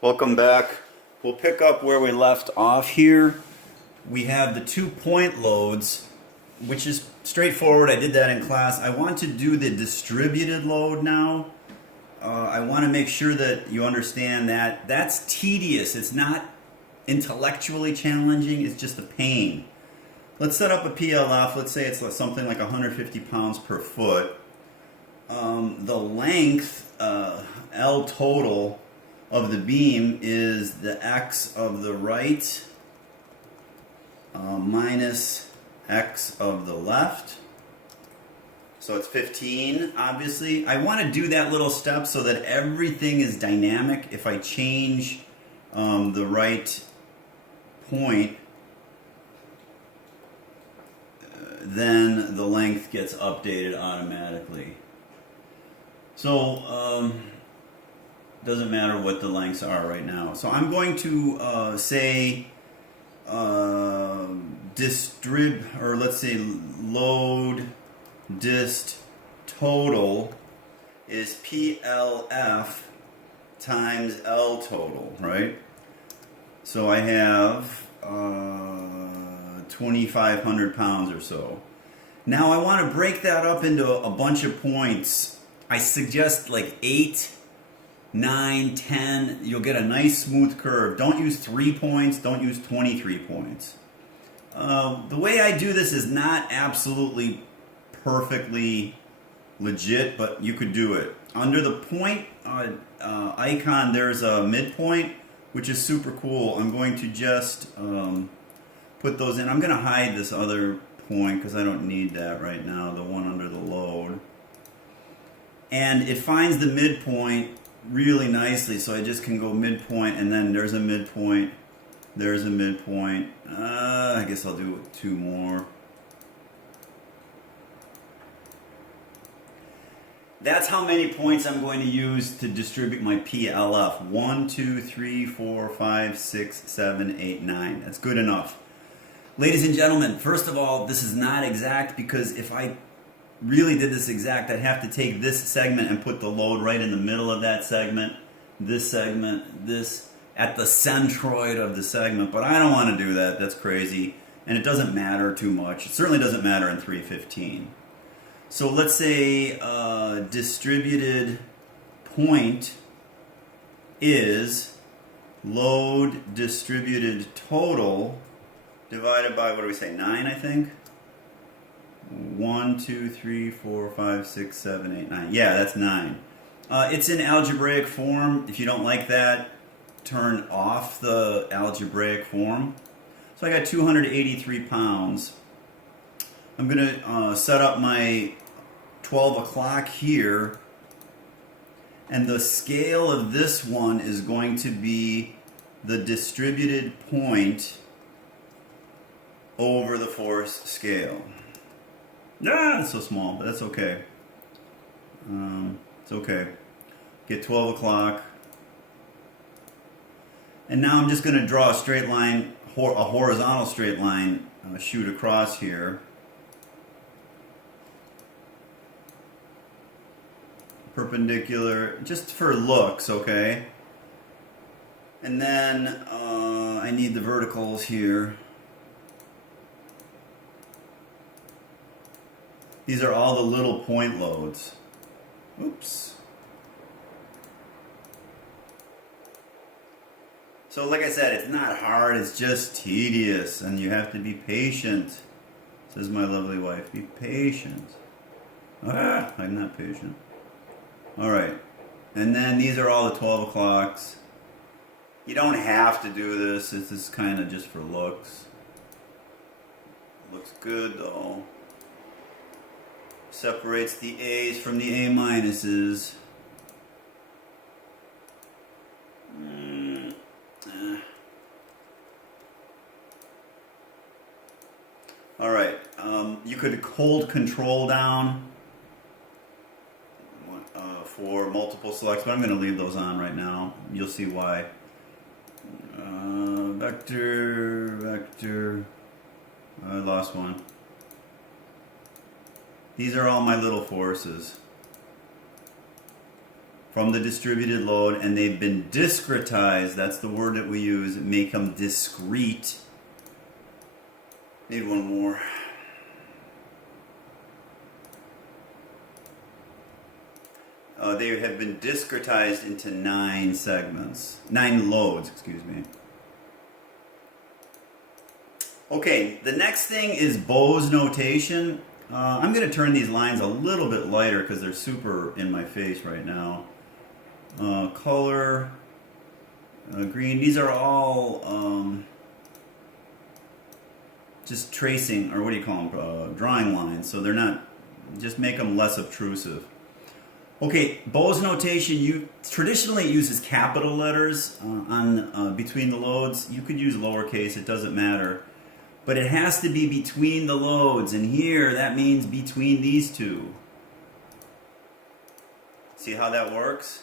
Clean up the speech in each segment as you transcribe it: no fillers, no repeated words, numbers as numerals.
Welcome back. We'll pick up where we left off here. We have the 2-point loads, which is straightforward. I did that in class. I want to do the distributed load now. I want to make sure that you understand that that's tedious. It's not intellectually challenging. It's just a pain. Let's set up a PLF. Let's say it's something like 150 pounds per foot. The length, L total, of the beam is the x of the right minus x of the left. So it's 15, obviously. I want to do that little step so that everything is dynamic. If I change the right point, then the length gets updated automatically. So, doesn't matter what the lengths are right now. So I'm going to say let's say load dist total is PLF times L total, right? So I have 2,500 pounds or so. Now I want to break that up into a bunch of points. I suggest like 8, 9, 10, you'll get a nice smooth curve. Don't use 3 points, don't use 23 points. The way I do this is not absolutely perfectly legit, but you could do it. Under the point icon, there's a midpoint, which is super cool. I'm going to just put those in. I'm going to hide this other point because I don't need that right now, the one under the load. And it finds the midpoint really nicely, so I just can go midpoint, and then there's a midpoint, there's a midpoint. I guess I'll do 2 more. That's how many points I'm going to use to distribute my PLF. 1, 2, 3, 4, 5, 6, 7, 8, 9. That's good enough. Ladies and gentlemen, first of all, this is not exact, because if I really did this exact, I'd have to take this segment and put the load right in the middle of that segment, this segment, this at the centroid of the segment, but I don't want to do that. That's crazy, and it doesn't matter too much. It certainly doesn't matter in 315. So let's say distributed point is load distributed total divided by, what do we say, 9, I think? 1, 2, 3, 4, 5, 6, 7, 8, 9. Yeah, that's 9. It's in algebraic form. If you don't like that, turn off the algebraic form. So I got 283 pounds. I'm going to set up my 12 o'clock here. And the scale of this one is going to be the distributed point over the force scale. Ah, it's so small, but that's okay. It's okay. Get 12 o'clock. And now I'm just going to draw a straight line, a horizontal straight line, shoot across here. Perpendicular, just for looks, okay? And then I need the verticals here. These are all the little point loads. Oops. So like I said, it's not hard, it's just tedious, and you have to be patient. Says my lovely wife, be patient. Ah, I'm not patient. Alright, and then these are all the 12 o'clocks. You don't have to do this, this is kind of just for looks. Looks good though. Separates the A's from the A minuses. Alright, you could hold control down for multiple selects, but I'm going to leave those on right now. You'll see why. Vector. I lost one. These are all my little forces. from the distributed load, and they've been discretized. That's the word that we use. Make them discrete. Need one more. They have been discretized into 9 segments. 9 loads, excuse me. Okay, the next thing is Bose notation. I'm going to turn these lines a little bit lighter because they're super in my face right now. Color, green. These are all just tracing, or what do you call them? Drawing lines. So they're not, just make them less obtrusive. Okay, Bose notation, traditionally it uses capital letters between the loads. You could use lowercase, it doesn't matter. But it has to be between the loads, and here that means between these two. See how that works?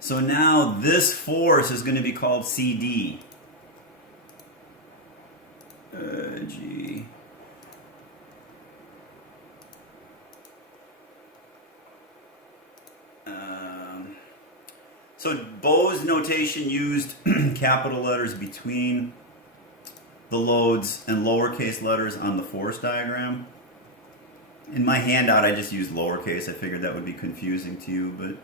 So now this force is going to be called CD. G. So Bose notation used capital letters between the loads and lowercase letters on the force diagram. In my handout I just used lowercase. I figured that would be confusing to you, but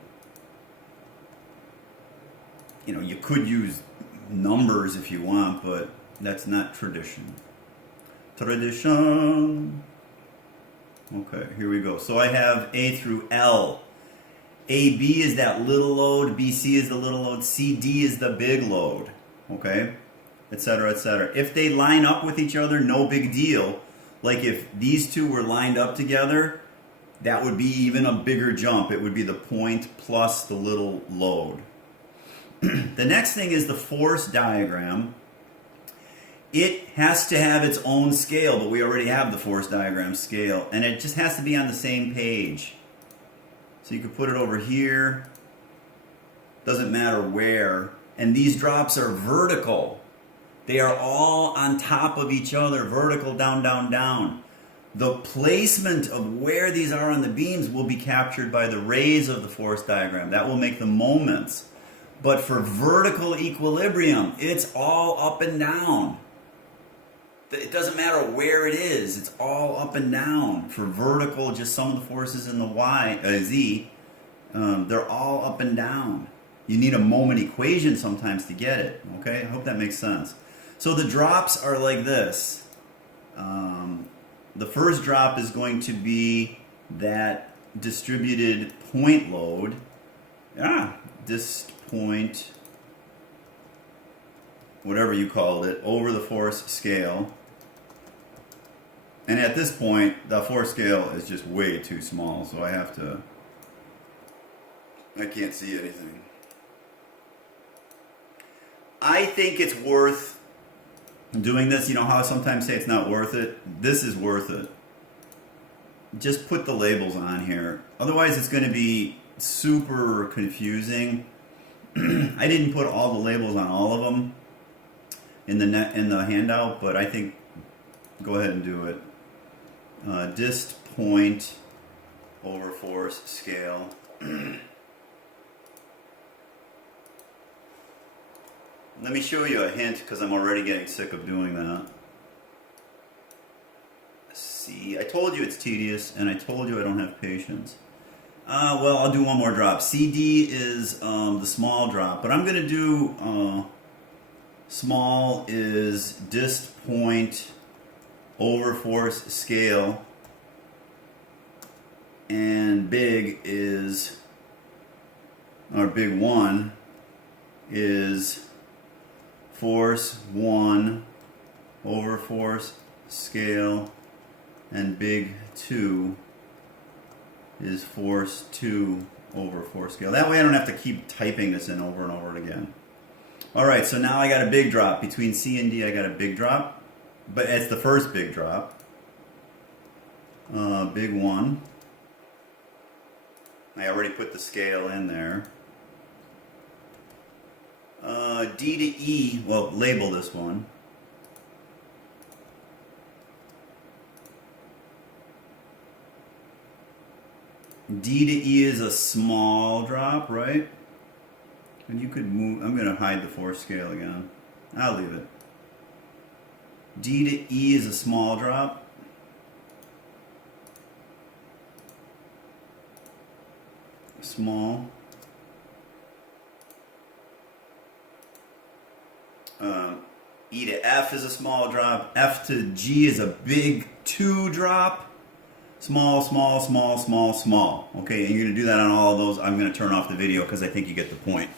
you know, you could use numbers if you want, but that's not tradition. Tradition. Okay, here we go. So I have A through L. AB is that little load, BC is the little load, CD is the big load, okay, etc., etc. If they line up with each other, no big deal. Like if these two were lined up together, that would be even a bigger jump. It would be the point plus the little load. The next thing is the force diagram. It has to have its own scale, but we already have the force diagram scale, and it just has to be on the same page. So you could put it over here, doesn't matter where, and these drops are vertical. They are all on top of each other, vertical, down, down, down. The placement of where these are on the beams will be captured by the rays of the force diagram. That will make the moments. But for vertical equilibrium, it's all up and down. It doesn't matter where it is, it's all up and down. For vertical, just some of the forces in the Z, they're all up and down. You need a moment equation sometimes to get it, okay? I hope that makes sense. So the drops are like this. The first drop is going to be that distributed point load. This point, whatever you called it, over the force scale. And at this point, the force scale is just way too small, so I can't see anything. I think it's worth doing this. You know how I sometimes say it's not worth it? This is worth it. Just put the labels on here. Otherwise, it's going to be super confusing. I didn't put all the labels on all of them in the handout, but I think go ahead and do it. Dist point over force scale. Let me show you a hint because I'm already getting sick of doing that. See, I told you it's tedious, and I told you I don't have patience. Well, I'll do one more drop. CD is the small drop, but I'm going to do small is dist point over force scale, and big is, or big one is force 1 over force scale, and big 2 is force 2 over force scale. That way I don't have to keep typing this in over and over again. Alright, so now I got a big drop. Between C and D I got a big drop. But it's the first big drop. Big one. I already put the scale in there. D to E, well, label this one. D to E is a small drop, right? And you could move, I'm going to hide the 4 scale again. I'll leave it. D to E is a small drop. Small. E to F is a small drop. F to G is a big 2 drop. Small, small, small, small, small. Okay, and you're going to do that on all of those. I'm going to turn off the video because I think you get the point.